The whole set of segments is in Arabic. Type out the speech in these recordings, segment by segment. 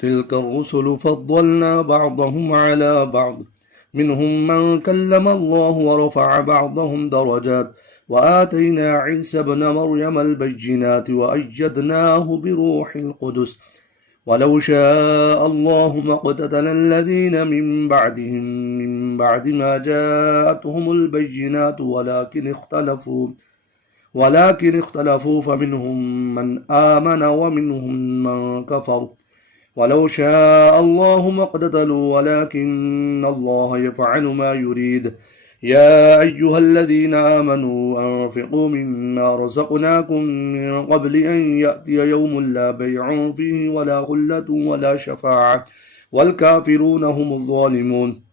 تلك الرسل فضلنا بعضهم على بعض منهم من كلم الله ورفع بعضهم درجات وآتينا عيسى ابن مريم البينات وأيدناه بروح القدس ولو شاء الله ما اقتتل الذين من بعدهم من بعد ما جاءتهم البينات ولكن اختلفوا فمنهم من آمن ومنهم من كفر ولو شاء الله ما اقتتلوا ولكن الله يفعل ما يريد يا أيها الذين آمنوا أنفقوا مما رزقناكم من قبل أن يأتي يوم لا بيع فيه ولا خلة ولا شفاعة والكافرون هم الظالمون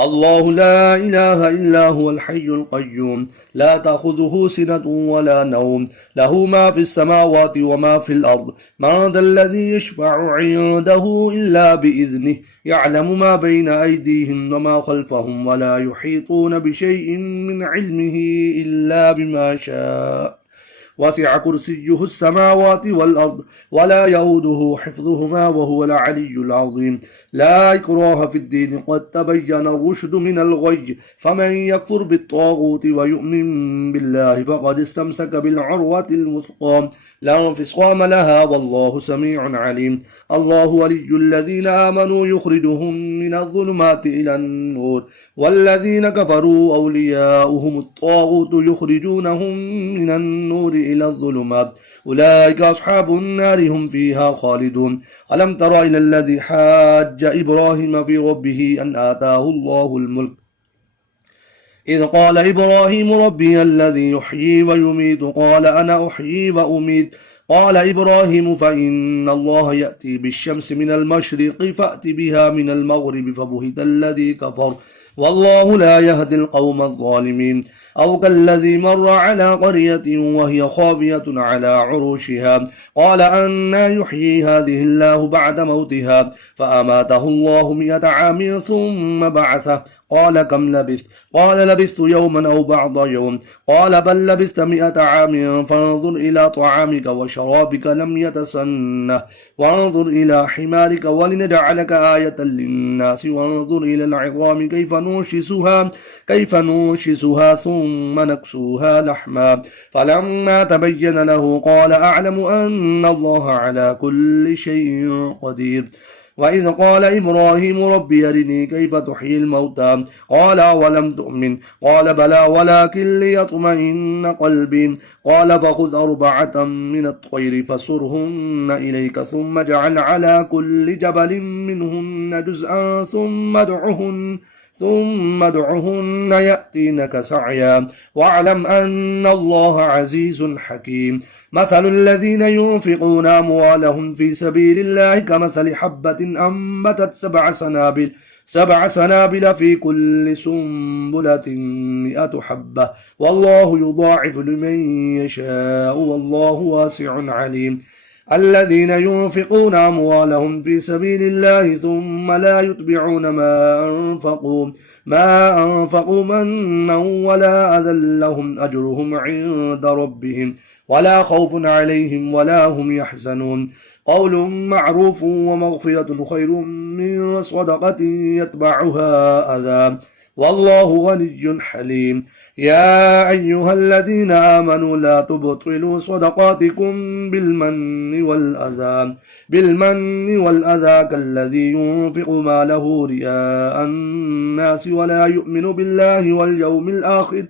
الله لا إله إلا هو الحي القيوم لا تأخذه سنة ولا نوم له ما في السماوات وما في الأرض من ذا الذي يشفع عنده إلا بإذنه يعلم ما بين أيديهم وما خلفهم ولا يحيطون بشيء من علمه إلا بما شاء وسع كرسيه السماوات والأرض ولا يؤوده حفظهما وهو العلي العظيم لا إكراه في الدين قد تبين الرشد من الغي فمن يكفر بالطاغوت ويؤمن بالله فقد استمسك بالعروة الوثقى لا انفصام لها والله سميع عليم الله ولي الذين آمنوا يخرجهم من الظلمات إلى النور والذين كفروا أولياؤهم الطاغوت يخرجونهم من النور إلى الظلمات أولئك أصحاب النار هم فيها خالدون ألم تر إلى الذي حاج إبراهيم في ربه أن آتاه الله الملك إذ قال إبراهيم ربي الذي يحيي ويميت قال أنا أحيي وأميت قال إبراهيم فإن الله يأتي بالشمس من المشرق فأت بها من المغرب فبهت الذي كفر والله لا يهدي القوم الظالمين أو كالذي مر على قرية وهي خاوية على عروشها قال أنى يحيي هذه الله بعد موتها فأماته الله 100 عام ثم بعثه قال كم لبثت قال لبثت يوما أو بعض يوم قال بل لبثت 100 عام فانظر إلى طعامك وشرابك لم يتسنه وانظر إلى حمارك ولنجعلك آية للناس وانظر إلى العظام كيف ننشزها ثم نكسوها لحما فلما تبين له قال أعلم أن الله على كل شيء قدير وإذ قال إبراهيم ربي أرني كيف تحيي الموتى قال ولم تؤمن قال بلى ولكن ليطمئن قلبي قال فخذ 4 من الطير فصرهن إليك ثم اجعل على كل جبل منهن جزءا ثم ادعهن يأتينك سعيا واعلم أن الله عزيز حكيم مثل الذين ينفقون أموالهم في سبيل الله كمثل حبة أنبتت 7 سنابل في كل سنبلة 100 حبة والله يضاعف لمن يشاء والله واسع عليم الذين ينفقون أموالهم في سبيل الله ثم لا يتبعون ما أنفقوا منا ولا أذى لهم أجرهم عند ربهم ولا خوف عليهم ولا هم يحزنون قول معروف ومغفرة خير من صدقة يتبعها أذى والله غني حليم يا أيها الذين آمنوا لا تبطلوا صدقاتكم بالمن والأذى كالذي ينفق ماله رئاء الناس ولا يؤمن بالله واليوم الآخر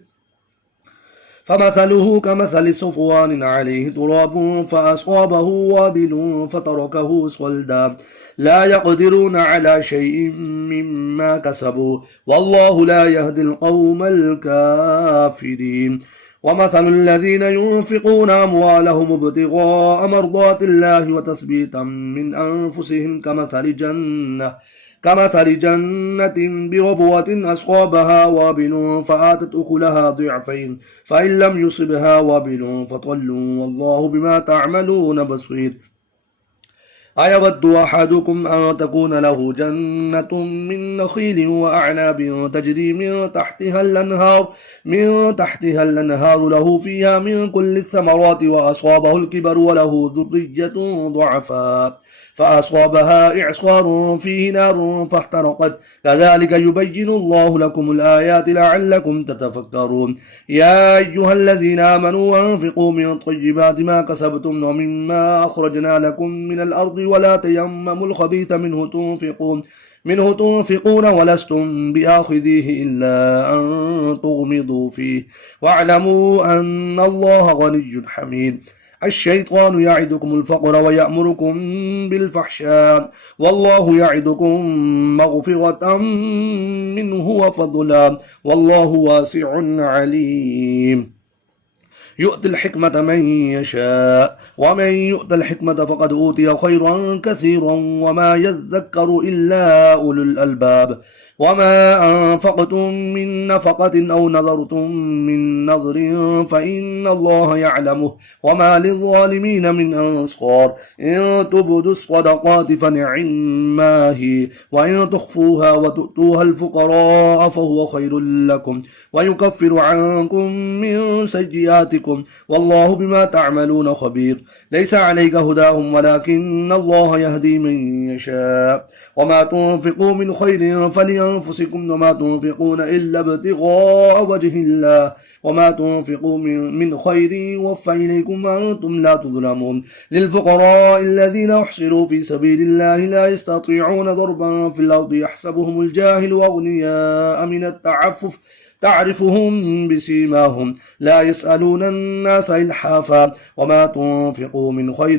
فمثله كمثل صفوان عليه تراب فأصابه وابل فتركه صلدا لا يقدرون على شيء مما كسبوا والله لا يهدي القوم الكافرين ومثل الذين ينفقون أموالهم ابتغاء مرضات الله وتثبيتا من أنفسهم كمثل جنة بربوة أصابها وابل فآتت أكلها ضعفين فإن لم يصبها وابل فطل والله بما تعملون بصير أيود أحدكم أن تكون له جنة من نخيل وأعناب تجري من تحتها الأنهار له فيها من كل الثمرات وأصابه الكبر وله ذرية ضعفاء فأصابها إعصار فيه نار فاحترقت كذلك يبين الله لكم الآيات لعلكم تتفكرون يا أيها الذين آمنوا أنفقوا من طيبات ما كسبتم ومما أخرجنا لكم من الأرض ولا تيمموا الخبيث منه تنفقون ولستم بآخذيه إلا أن تغمضوا فيه واعلموا أن الله غني حميد الشيطان يعدكم الفقر ويأمركم بالفحشاء والله يعدكم مغفرة منه وفضلا والله واسع عليم يؤتي الحكمة من يشاء ومن يؤت الحكمة فقد أوتي خيرا كثيرا وما يذكر إلا أولو الألباب وما أنفقتم من نفقة أو نذرتم من نذر فإن الله يعلمه وما للظالمين من أنصار إن تبدوا الصدقات فنعما هي وإن تخفوها وتؤتوها الفقراء فهو خير لكم ويكفر عنكم من سيئاتكم والله بما تعملون خبير ليس عليك هداهم ولكن الله يهدي من يشاء وما تنفقوا من خير فلأنفسكم وما تنفقون إلا ابتغاء وجه الله وما تنفقوا من خير يوفى إليكم وأنتم لا تظلمون للفقراء الذين أحصروا في سبيل الله لا يستطيعون ضربا في الأرض يحسبهم الجاهل أغنياء من التعفف تعرفهم بسيماهم لا يسألون الناس إلحافا وما تنفقوا من خير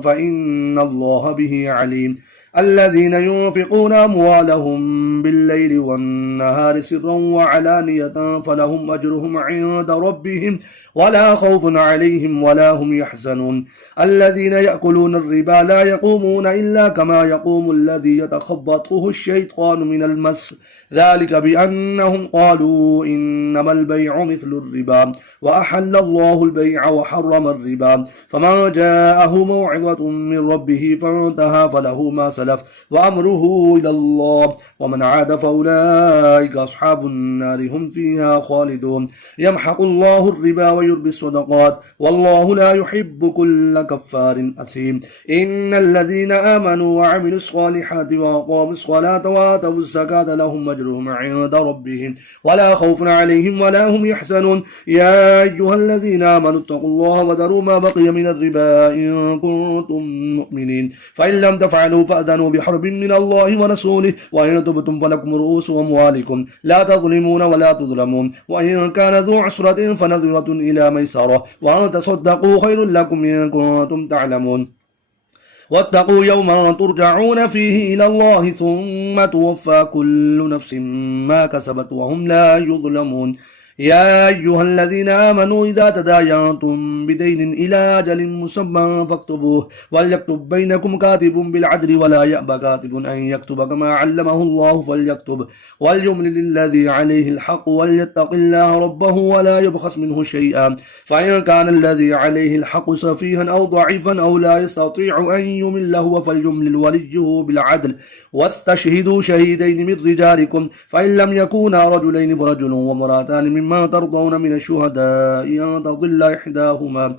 فإن الله به عليم الذين ينفقون أموالهم بالليل والنهار سرا وعلانية فلهم أجرهم عند ربهم ولا خوف عليهم ولا هم يحزنون الذين يأكلون الربا لا يقومون إلا كما يقوم الذي يتخبطه الشيطان من المس ذلك بأنهم قالوا إنما البيع مثل الربا وأحل الله البيع وحرم الربا فمن جاءه موعظة من ربه فانتهى فله ما سلف وأمره إلى الله ومن عاد فأولئك أصحاب النار هم فيها خالدون يمحق الله الربا ويربي الصدقات والله لا يحب كل كفار أثيم إن الذين آمنوا وعملوا الصالحات وأقاموا الصلاة وآتوا الزكاة لهم أجرهم عند ربهم ولا خوف عليهم ولا هم يحزنون يا أيها الذين آمنوا اتقوا الله وذروا ما بقي من الربا إن كنتم مؤمنين فإن لم تفعلوا فأذنوا بحرب من الله ورسوله وإن تبتم فلكم رؤوس أموالكم لا تظلمون ولا تظلمون وإن كان ذو عسرة فنظرة إلى ميسرة وأن تصدقوا خير لكم إن كنتم تعلمون واتقوا يوما ترجعون فيه إلى الله ثم توفى كل نفس ما كسبت وهم لا يظلمون يا أيها الذين آمنوا إذا تداينتم بدين إلى أجل مسمى فاكتبوه وليكتب بينكم كاتب بالعدل ولا يأبى كاتب أن يكتب كما علمه الله فليكتب وليملل الذي عليه الحق وليتق الله ربه ولا يبخس منه شيئا فإن كان الذي عليه الحق سفيها أو ضعيفا أو لا يستطيع أن يمل هو فليملل وليه بالعدل واستشهدوا شهيدين من رجالكم فإن لم يكونا رجلين فرجل وامرأتان مما ترضون من الشهداء أن تضل إحداهما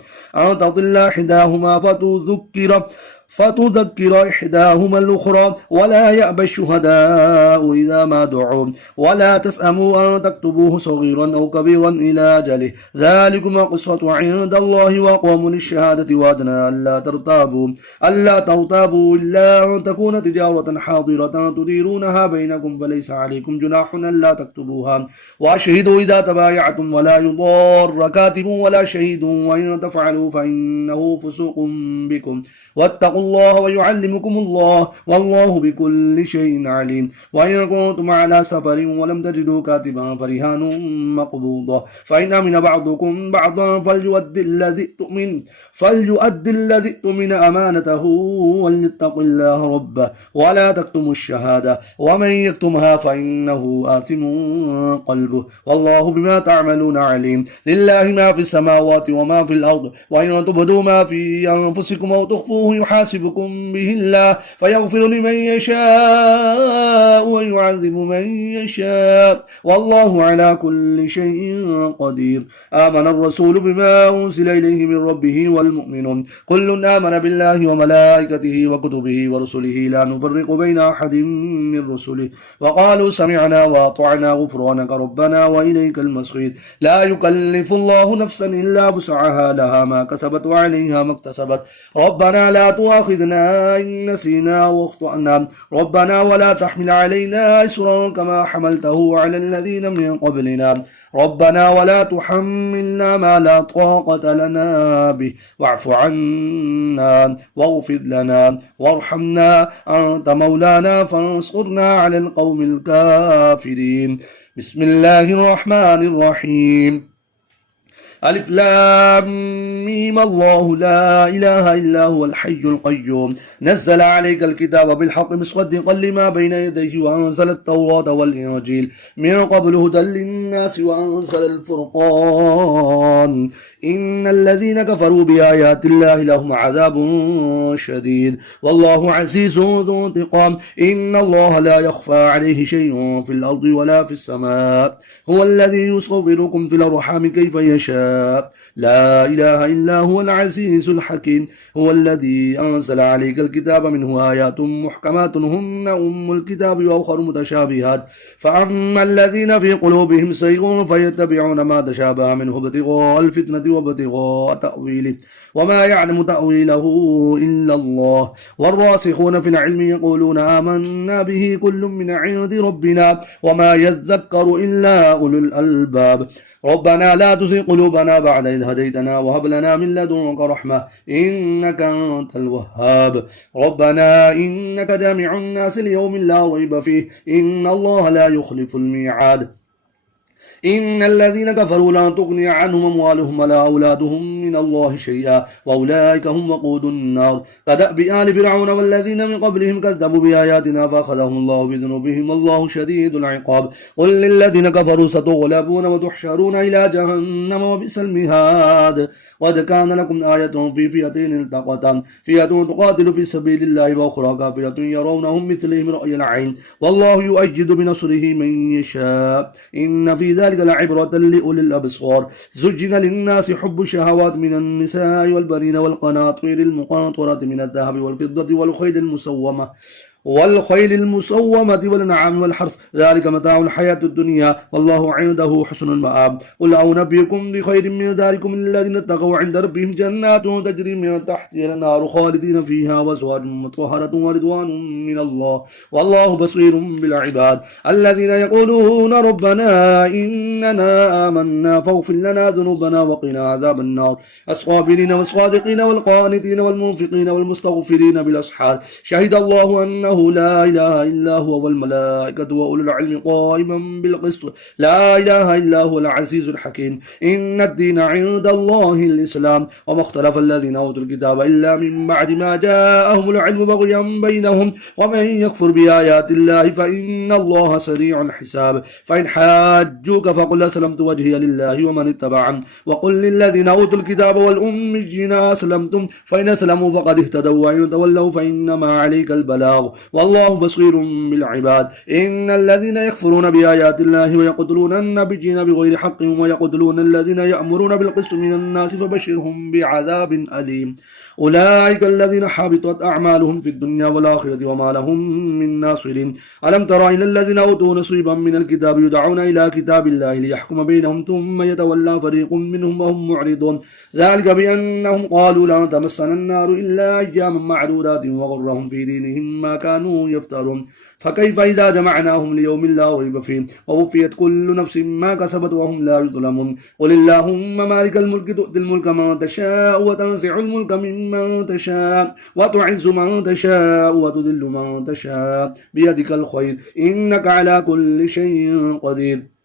فتذكر إحداهما الأخرى ولا يأبى الشهداء إذا ما دعوا ولا تسأموا أن تكتبوه صغيرا أو كبيرا إلى أجله ذلكم قصة عند الله وأقوم للشهادة وأدنى ألا ترتابوا إلا أن تكون تجارة حاضرة تديرونها بينكم فليس عليكم جناح ألا تكتبوها وأشهدوا إذا تبايعتم ولا يضار كاتب ولا شهيد وإن تفعلوا فإنه فسوق بكم واتقوا الله ويعلمكم الله والله بكل شيء عليم وإن كنتم على سفر ولم تجدوا كاتبا فرهان مقبوضة فإن أمن بعضكم بعضا فليؤدي الذي اؤتمن أمانته وليتق الله ربه ولا تكتموا الشهادة ومن يكتمها فإنه آثم قلبه والله بما تعملون عليم لله ما في السماوات وما في الأرض وإن تبدوا ما في أنفسكم أو تخفوه تخفوه يحاسبكم به الله فيغفر لمن يشاء ويعذب من يشاء والله على كل شيء قدير. آمن الرسول بما أنزل إليه من ربه والمؤمنون كل آمن بالله وملائكته وكتبه ورسله لا نفرق بين أحد من رسله وقالوا سمعنا وأطعنا غفرانك ربنا وإليك المصير. لا يكلف الله نفسا إلا وسعها لها ما كسبت وعليها ما اكتسبت ربنا لا تؤاخذنا إن نسينا واخطأنا ربنا ولا تحمل علينا إسرا كما حملته على الذين من قبلنا ربنا ولا تحملنا ما لا طاقة لنا به واعف عنا واغفر لنا وارحمنا أنت مولانا فانصرنا على القوم الكافرين. بسم الله الرحمن الرحيم. ألف لام ميم الله لا إله إلا هو الحي القيوم نزل عليك الكتاب بالحق مصدقا لما بين يديه وأنزل التوراة والإنجيل من قبل هدى للناس وأنزل الفرقان إن الذين كفروا بآيات الله لهم عذاب شديد والله عزيز ذو انتقام إن الله لا يخفى عليه شيء في الأرض ولا في السماء هو الذي يصوركم في الأرحام كيف يشاء لا إله إلا هو العزيز الحكيم هو الذي أنزل عليك الكتاب منه آيات محكمات هن أم الكتاب وأخر متشابهات فأما الذين في قلوبهم زيغ فيتبعون ما تشابه منه ابتغاء الفتنة وابتغاء تأويله وما يعلم تأويله إلا الله والراسخون في العلم يقولون آمنا به كل من عند ربنا وما يذكر إلا أولو الألباب ربنا لا تزغ قلوبنا بعد إذ هديتنا وهب لنا من لدنك رحمة إنك أنت الوهاب ربنا إنك جامع الناس ليوم لا ريب فيه إن الله لا يخلف الميعاد إن الذين كفروا لا تغني عنهم أموالهم ولا أولادهم من الله شيئا وأولئك هم وقود النار كدأب آل فرعون والذين من قبلهم كذبوا بآياتنا فأخذهم الله بذنوبهم والله شديد العقاب قل للذين كفروا ستغلبون وتحشرون إلى جهنم وبئس المهاد قد كان لكم آية في فئتين التقتا فئة تقاتل في سبيل الله وأخرى كافرة يرونهم مثلهم رأي العين والله يؤيد بنصره من يشاء إن في ذلك لعبرة لأولي الأبصار زجن للناس حب الشهوات من النساء والبنين والقناطير المقنطرة من الذهب والفضة والخيل المسومة والأنعام والحرث ذلك متاع الحياة الدنيا والله عنده حسن المآب قل أنبئكم بخير من ذلكم الذين اتقوا عند ربهم جنات تجري من تحتها الأنهار خالدين فيها وأزواج مطهرة ورضوان من الله والله بصير بالعباد الذين يقولون ربنا إننا آمنا فاغفر لنا ذنوبنا وقنا عذاب النار الصابرين والصادقين والقانتين والمنفقين والمستغفرين بالأسحار شهد الله أنه لا إله إلا هو والملائكة وأولو العلم قائما بالقسط لا إله إلا هو العزيز الحكيم إن الدين عند الله الإسلام وما اختلف الذين أوتوا الكتاب إلا من بعد ما جاءهم العلم بغيا بينهم ومن يكفر بآيات الله فإن الله سريع الحساب فإن حاجوك فقل أسلمت وجهي لله ومن اتبعني وقل للذين أوتوا الكتاب والأميين أسلمتم فإن أسلموا فقد اهتدوا وإن تولوا فإنما عليك البلاغ والله بصير بالعباد إن الذين يكفرون بآيات الله ويقتلون النبيين بغير حق ويقتلون الذين يأمرون بالقسط من الناس فبشرهم بعذاب أليم أولئك الذين حبطت أعمالهم في الدنيا والآخرة وما لهم من ناصرين ألم تر إلى الذين أوتوا نصيبا من الكتاب يدعون إلى كتاب الله ليحكم بينهم ثم يتولى فريق منهم وهم معرضون ذلك بأنهم قالوا لا تمسنا النار إلا أياما معدودات وغرهم في دينهم ما كانوا يفترون فكيف إذا جمعناهم ليوم لا ريب فيه ووفيت كل نفس ما كسبت وهم لا يظلمون قل اللهم مالك الملك تؤتي الملك من تشاء وتنزع الملك ممن تشاء وتعز من تشاء وتذل من تشاء بيدك الخير إنك على كل شيء قدير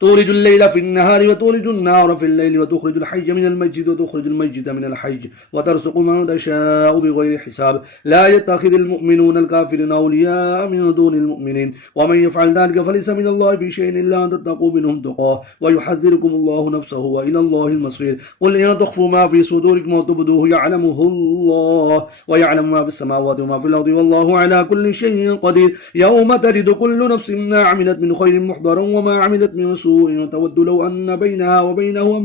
تولج الليل في النهار وتولج النهار في الليل وتخرج الحي من الميت وتخرج الميت من الحي وترزق من تشاء بغير حساب لا يتخذ المؤمنون الكافرين أولياء من دون المؤمنين ومن يفعل ذلك فليس من الله في شيء إلا أن تتقوا منهم تقاه ويحذركم الله نفسه وإلى الله المصير قل إن تخفوا ما في صدوركم وتبدوه يعلمه الله ويعلم ما في السماوات وما في الأرض والله على كل شيء قدير يوم تجد كل نفس ما عملت من خير محضرا وما عملت من سوء تود لو أن بينها وبينه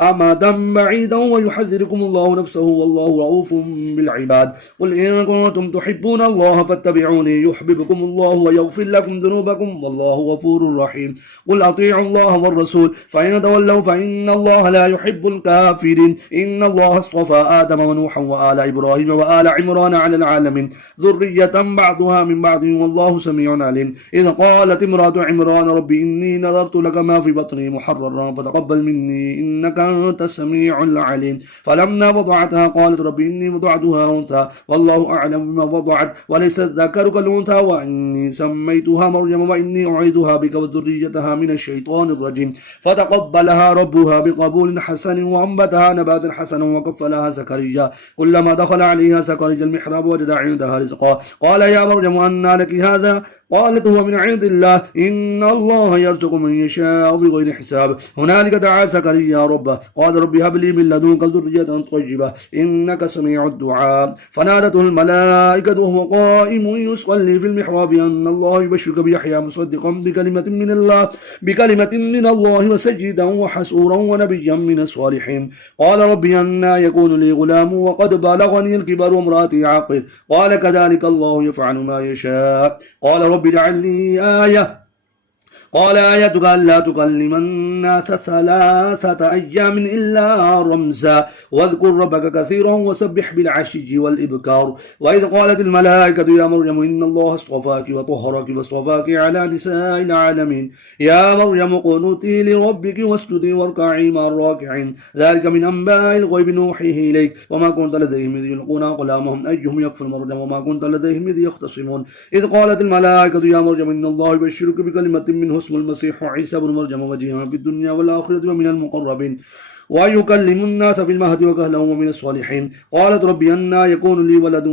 أمدا بعيدا ويحذركم الله نفسه والله رؤوف بالعباد قل إن كنتم تحبون الله فاتبعوني يحببكم الله ويغفر لكم ذنوبكم والله غفور رحيم قل أطيعوا الله والرسول فإن تولوا فإن الله لا يحب الكافرين إن الله اصطفى آدم ونوحا وآل إبراهيم وآل عمران على العالمين ذرية بعضها من بعض والله سميع عليم إذ قالت امرأة عمران ربي إني نذرت لك ما في بطني محررا فتقبل مني إنك أنت السميع العليم فلما وضعتها قالت ربي إني وضعتها أنثى والله أعلم بما وضعت وليس الذكر كالأنثى وإني سميتها مريم وإني أعيذها بك وذريتها من الشيطان الرجيم فتقبلها ربها بقبول حسن وأنبتها نباتا حسنا وكفلها زكريا كلما دخل عليها زكريا المحراب وجد عندها رزقا قال يا مريم أنى لك هذا قالت هو من عند الله إن الله يرزق من يشاء بغير حساب هنالك دعا زكريا ربه قال رب هب لي من لدنك ذرية طيبة إنك سميع الدعاء فنادته الملائكة وهو قائم يصلي في المحراب أن الله يبشرك بيحيى مصدقا بكلمة من الله وسيدا وحسورا ونبيا من الصالحين قال رب أنى يكون لي غلام وقد بلغني الكبر وامرأتي عاقر قال كذلك الله يفعل ما يشاء قال رب اجعل لي آية قال آيتك ألا تكلم الناس 3 أيام إلا رمزا واذكر ربك كثيرا وسبح بالعشي والإبكار وإذ قالت الملائكة يا مريم إن الله اصطفاك وطهرك واصطفاك على نساء العالمين يا مريم قنوتي لربك واسجدي واركعي مع الراكعين ذلك من أنباء الغيب نوحيه إليك وما كنت لديهم إذ يلقون أقلامهم أيهم يكفر مريم وما كنت لديهم إذ يختصمون إذ قالت الملائكة يا مريم إن الله يبشرك بكلمة منه اسم المسيح عيسى بن مريم وجيها في الدنيا والآخرة ومن المقربين ويكلم الناس في المهد وكهلا ومن الصالحين قالت ربي أنى يكون لي ولد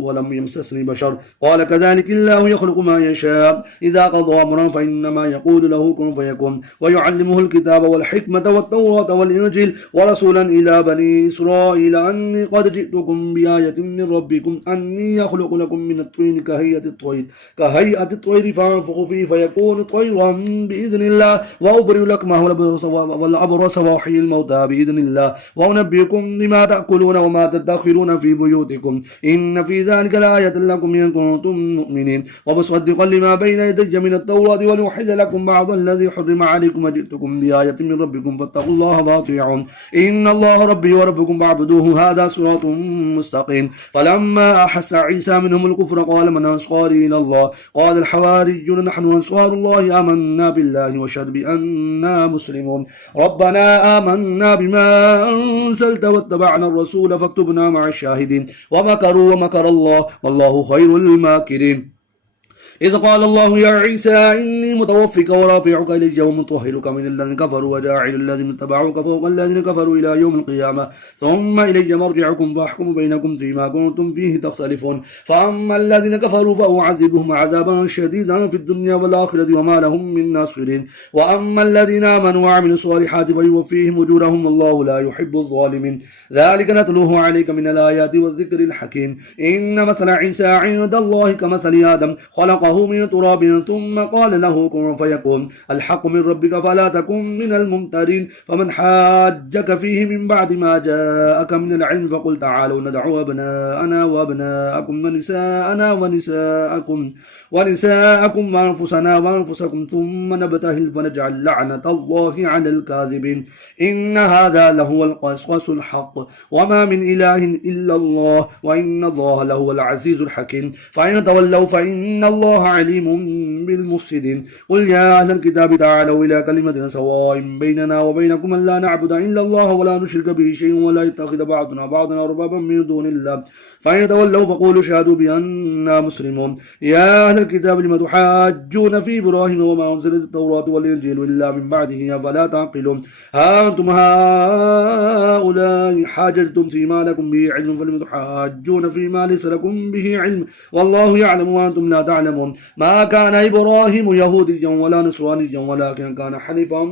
ولم يمسسني بشر قال كذلك الله يخلق ما يشاء إذا قضى أمرا فإنما يقول له كن فيكون ويعلمه الكتاب والحكمة والتوراة والإنجيل ورسولا إلى بني إسرائيل أني قد جئتكم بآية من ربكم أني يخلق لكم من الطين كهيئة الطير فأنفخ فيه فيكون طيرا بإذن الله وأبرئ لكمه والأبرص وأحيي الموتى بإذن الله وأنبئكم بما تأكلون وما تدخرون في بيوتكم إن في ذلك لآية لكم إن كنتم مؤمنين ومصدقا لما بين يدي من التوراة ولأحل لكم بعض الذي حرم عليكم وجئتكم بآية من ربكم فاتقوا الله وأطيعون إن الله ربي وربكم فاعبدوه هذا صراط مستقيم فلما أحس عيسى منهم الكفر قال من أنصاري إلى الله قال الحواريون نحن أنصار الله آمنا بالله واشهد بأننا مسلمون ربنا آمنا بما أنزلت واتبعنا الرسول فاكتبنا مع الشاهدين ومكروا ومكر الله والله خير الماكرين إذ قال الله يا عيسى إني متوفيك ورافعك إلي ومطهرك من الذين كفروا وجاعل الذين اتبعوك فوق الذين كفروا إلى يوم القيامة ثم إلي مرجعكم فأحكم بينكم فيما كنتم فيه تختلفون فأما الذين كفروا فأعذبهم عذابا شديدا في الدنيا والآخرة وما لهم من ناصرين وأما الذين آمنوا وعملوا الصالحات فيوفيهم أجورهم والله لا يحب الظالمين ذلك نتلوه عليك من الآيات والذكر الحكيم إن مثل عيسى عند الله كمثل آدم خلقه من تراب ثم قال له كن فيكون الحق من ربك فلا تكن من الممترين فمن حاجك فيه من بعد ما جاءك من العلم فقل تعالوا ندعو أبناءنا وأبناءكم ونساءكم وأنفسنا وأنفسكم ثم نبتهل فنجعل لعنة الله على الكاذبين إن هذا لهو القصص الحق وما من إله إلا الله وإن الله لهو العزيز الحكيم فإن تولوا فإن الله الله عليم بالمفسدين قل يا أهل الكتاب تعالوا إلى كلمة سواء بيننا وبينكم أن لا نعبد إلا الله ولا نشرك به شيء ولا يتخذ بعضنا بعضا أربابا من دون الله فإن يتولوا فقولوا شهدوا بأننا مسلمون يا أهل الكتاب لم تحاجون في إبراهيم وما أنزلت التوراة والإنجيل إلا من بعده أفلا تعقلون ها أنتم هؤلاء حاججتم فيما لكم به علم فلم تحاجون فيما ليس لكم به علم والله يعلم وأنتم لا تعلمون ما كان إبراهيم يهوديا ولا نصرانيا ولكن كان حنيفا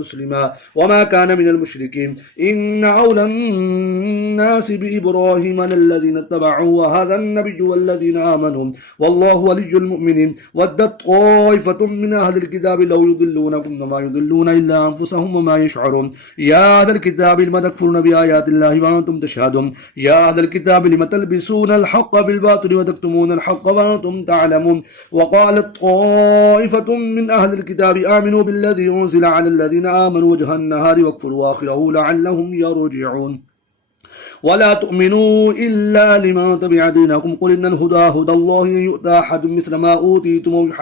مسلما وما كان من المشركين إن أولى الناس بإبراهيم الذين اتبعوه وهذا النبي والذين آمنوا والله ولي المؤمنين ودت طائفة من أهل الكتاب لو يضلونكم وما يضلون إلا أنفسهم وما يشعرون يا أهل الكتاب لم تكفرون بآيات الله وأنتم تشهدون يا أهل الكتاب لم تلبسون الحق بالباطل وتكتمون الحق وأنتم تعلمون وقالت طائفة من أهل الكتاب آمنوا بالذي أنزل على الذين آمنوا وجه النهار واكفروا آخره لعلهم يرجعون ولا تؤمنوا إلا لمن تبع دينكم قل إن الهدى هدى الله أن يؤتى أحد مثل ما أوتيتم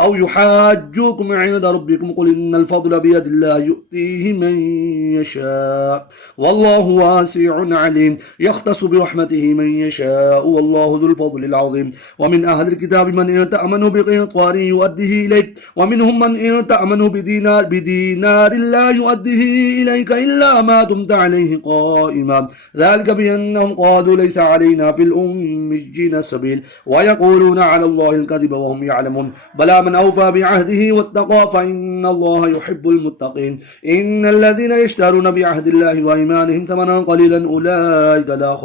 أو يحاجوكم عند ربكم قل إن الفضل بيد الله يؤتيه من يشاء والله واسع عليم يختص برحمته من يشاء والله ذو الفضل العظيم ومن أهل الكتاب من إن تأمنه بقنطار يؤديه إليك ومنهم من إن تأمنه بدينار لا يؤديه إليك إلا ما دمت عليه قائما ذلك بأنهم قالوا ليس علينا في الأميين سبيل ويقولون على الله الكذب وهم يعلمون بلى من أوفى بعهده واتقى فإن الله يحب المتقين إن الذين يشترون بعهد الله وإيمانهم ثمنا قليلا أولئك لا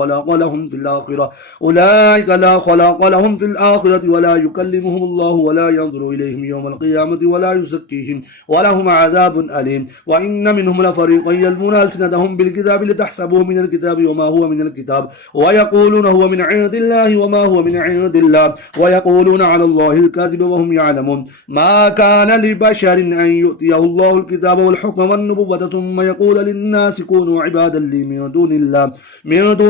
خلاق لهم في الآخرة ولا يكلمهم الله ولا ينظر إليهم يوم القيامة ولا يزكيهم ولهم عذاب أليم وإن منهم لفريقا يلمون ألسنتهم بالكتاب لتحسبوه من الكتاب وما هو من الكتاب ويقولون هو من عند الله وما هو من عند الله ويقولون على الله الكذب وهم يعلمون ما كان لبشر أن يؤتيه الله الكتاب والحكم والنبوة ثم يقول للناس كونوا عبادا لي من دون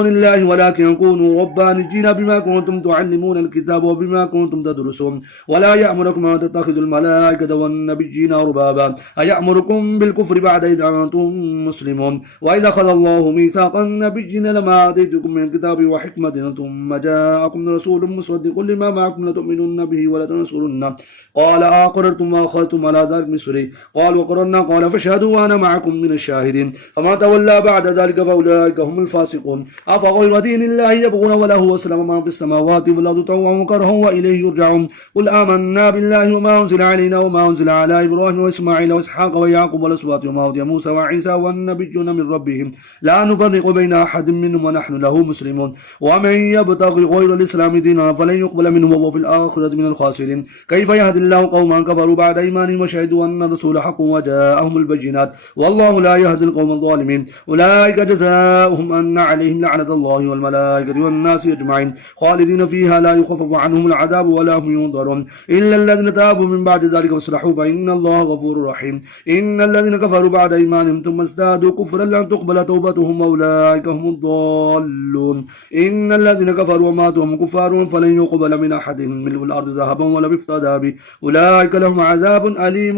الله ولكن كونوا ربانيين بما كنتم تعلمون الكتاب وبما كنتم تدرسون ولا يأمركم أن تتخذوا الملائكة والنبيين أربابا أيأمركم بالكفر بعد إذ أنتم مسلمون وإذا أخذ الله ميثاق النبيين لما آتيتكم من كتاب وحكمة ثم جاءكم رسول مصدق لما معكم لتؤمنن به ولتنصرنه قال أقررتم وأخذتم على ذلك مصري قال وقررنا قال فاشهدوا وأنا معكم من الشاهدين فما تولى بعد ذلك فأولئك هم الفاسقون أفغير دين الله يبغون وله أسلم من في السماوات والأرض طوعا وكرها وإليه يرجعون قل آمنا بالله وما أنزل علينا وما أنزل على إبراهيم وإسماعيل وإسحاق ويعقوب والأسباط وما أوتي موسى وعيسى والنبيون من ربهم لا نفرق بين أحد منهم ونحن له مسلمون ومن يبتغي غير الإسلام دينا فلن يقبل منه وهو في الآخرة من الخاسرين كيف يهدي الله قوما كفروا بعد إيمانهم وشهدوا أن الرسول حق وجاءهم البينات والله لا يهدي القوم الظالمين أولئك جزاؤهم أن عليهم لعنة الله والملائكة والناس أجمعين خالدين فيها لا يخفف عنهم العذاب ولا هم ينظرون إلا الذين تابوا من بعد ذلك واصلحوا فإن الله غفور رحيم إن الذين كفروا بعد إيمانهم ثم ازدادوا كفرا لن تقبل توبتهم أولئك هم الضالون إن الذين كفروا وماتوا هم كفار فلن يقبل من أحدهم ملء الأرض ذهبا ولا بافتدى به أولئك لهم عذاب أليم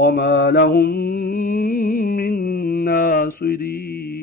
وما لهم من ناصرين.